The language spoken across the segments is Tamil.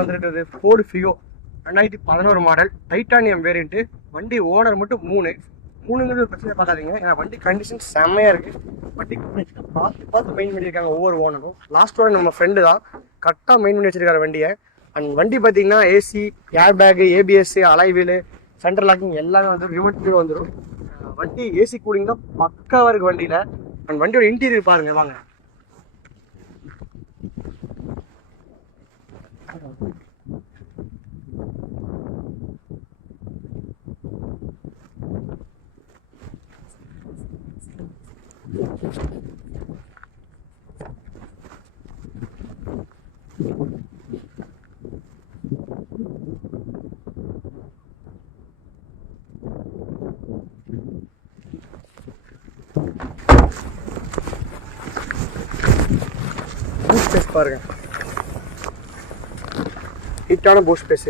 வந்துருக்கிறது Ford Figo 2011 model titanium variant. வண்டி ஓனர் மட்டும் 3 பிரச்சனை பார்க்காதீங்க, ஏன்னா வண்டி கண்டிஷன் செம்மையாக இருக்குது. வண்டி பார்த்து மெயின் பண்ணியிருக்காங்க ஒவ்வொரு ஓனரும். லாஸ்ட் ஓனர் நம்ம ஃப்ரெண்டு தான் கரெக்டாக மெயின் பண்ணி வச்சிருக்காரு வண்டியை. அண்ட் வண்டி பார்த்தீங்கன்னா AC, air bag, ABS, alloy wheel, central locking எல்லாமே வந்து ரிமோட் வந்துடும். வண்டி ஏசி கூலிங் தான் பக்காவாக இருக்குது வண்டியில். அண்ட் வண்டியோட இன்டீரியர் பாருங்கள் வாங்க. பூட் ஸ்பேஸ் பாருங்க, ஹிட்டான பூட் ஸ்பேஸ்.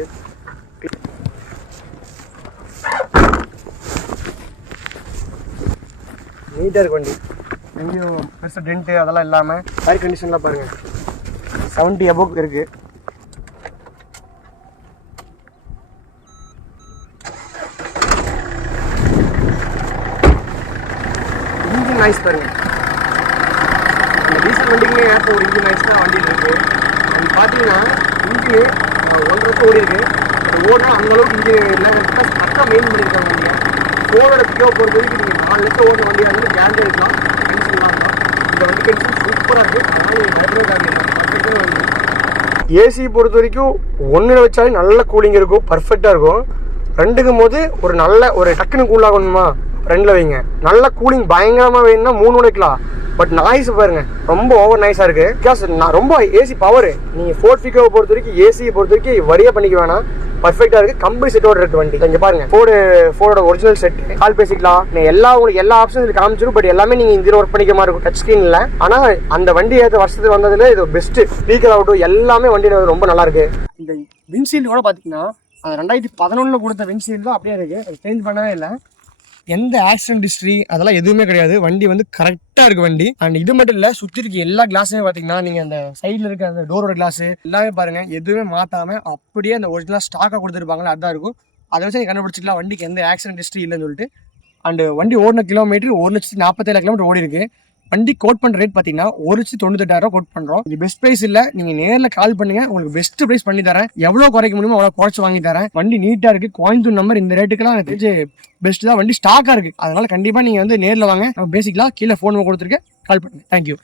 நீட்டாக இருக்கு வண்டி. எங்கேயும் பெருசாக டென்ட்டு அதெல்லாம் இல்லாமல் ஏர் கண்டிஷன்லாம் பாருங்கள் 70 above இருக்குது. இன்ஜின் நாய்ஸ் பாருங்கள், டீசல் வண்டிக்குமே ஏற்ற ஒரு இன்ஜின் நாய்ஸ் தான் வண்டியில் இருக்குது. அது பார்த்தீங்கன்னா இன்ஜின் 1.5 லட்சம் ஓடி இருக்குது. அது ஓடினா அந்தளவுக்கு இன்ஜின் இல்லை, கரெக்டாக மெயின் பண்ணியிருக்காங்க வண்டியை. ஃபோனோட பிக்கோ பொறுத்த வரைக்கும் நீங்கள் 4 லட்சம் ஓடின வண்டியாக இருந்து கேரண்டி இருக்கலாம், கண்டிஷன்லாம் இருக்கலாம். இந்த வண்டி கண்டிஷன் சூப்பராக இருக்குது, அதனால் நீங்கள் பயப்படவே தேவையில்லை. வண்டி ஏசி பொறுத்த வரைக்கும் 1 வச்சாலே நல்ல கூலிங் இருக்கும், பர்ஃபெக்டாக இருக்கும். 2க்கும் போது ஒரு நல்ல ஒரு டக்குன்னு கூல் ஆகணுமா 2ல் வைங்க. நல்ல கூலிங் பயங்கரமாக வேணும்னா 3 வைக்கலாம். பட் நாய்ஸ் பாருங்க ரொம்ப ஓவர் நாய்ஸாக இருக்குது. பிகாஸ் நான் ரொம்ப ஏசி பவர். நீங்கள் ஃபோர்ட் ஃபிகோவை பொறுத்த வரைக்கும் ஏசியை பொறுத்த வரைக்கும் வரியாக பண்ணிக்க வேணாம், பர்ஃபெக்டாக இருக்குது. கம்பெனி செட்டோட இருக்குது வண்டி. இங்கே பாருங்க ஃபோர்டோட ஒரிஜினல் செட். கால் பேசிக்கலாம், நீங்கள் உங்களுக்கு எல்லா ஆப்ஷன்ஸ் இதில் காமிச்சிடும். பட் எல்லாமே நீங்கள் இதில் ஒர்க் பண்ணிக்க மாதிரி இருக்கும், டச் ஸ்க்ரீனில். ஆனால் அந்த வண்டி ஏற்ற வருஷத்துக்கு வந்ததுல இது பெஸ்ட்டு. ஸ்பீக்கர் ஆகட்டும் எல்லாமே வண்டியில் ரொம்ப நல்லா இருக்கு. இந்த விண்ட்ஷீல்டு கூட பார்த்தீங்கன்னா 2011 கொடுத்த விண்ட்ஷீல்டு தான் அப்படியே இருக்குது, அது சேஞ்ச் பண்ணவே இல்லை. எந்த ஆக்சிடென்ட் ஹிஸ்ட்ரி அதெல்லாம் எதுவுமே கிடையாது. வண்டி வந்து கரெக்டாக இருக்குது வண்டி. அண்ட் இது மட்டும் இல்லை, சுற்றி இருக்க எல்லா கிளாஸுமே பார்த்தீங்கன்னா நீங்கள் அந்த சைடில் இருக்க அந்த டோரோட கிளாஸு எல்லாமே பாருங்கள் எதுவுமே மாற்றாமல் அப்படியே அந்த ஒரிஜினலாக ஸ்டாக்காக கொடுத்துருப்பாங்களே அதுதான் இருக்கும். அதை வச்சு நீங்கள் கண்டுபிடிச்சிக்கலாம் வண்டிக்கு எந்த ஆக்சிடென்ட் ஹிஸ்ட்ரி இல்லைன்னு சொல்லிட்டு. அண்டு வண்டி ஓடின கிலோமீட்டர் 1,47,000 கிலோமீட்டர் ஓடி இருக்குது. வண்டி கோட் பண்ணுற ரேட் பார்த்தீங்கன்னா 1,98,000 கோட் பண்ணுறோம். இது பெஸ்ட் ப்ரைஸ் இல்லை, நீங்கள் நேரில் கால் பண்ணுங்கள், உங்களுக்கு பெஸ்ட் ப்ரைஸ் பண்ணி தரேன். எவ்வளோ குறைக்க முடியுமோ அவ்வளோ குறைச்சி வாங்கி தரேன். வண்டி நீட்டாக இருக்குது. கோயம்புத்தூர் நம்பர் இந்த ரேட்டுக்கெல்லாம் எனக்கு தெரிஞ்சு பெஸ்ட் தான். வண்டி ஸ்டாக்காக இருக்குது, அதனால் கண்டிப்பாக நீங்கள் வந்து நேரில் வாங்க. நம்ம பேசிக்கலாம். கீழே ஃபோன் கொடுத்துருக்கேன், கால் பண்ணுங்கள். தேங்க்யூ.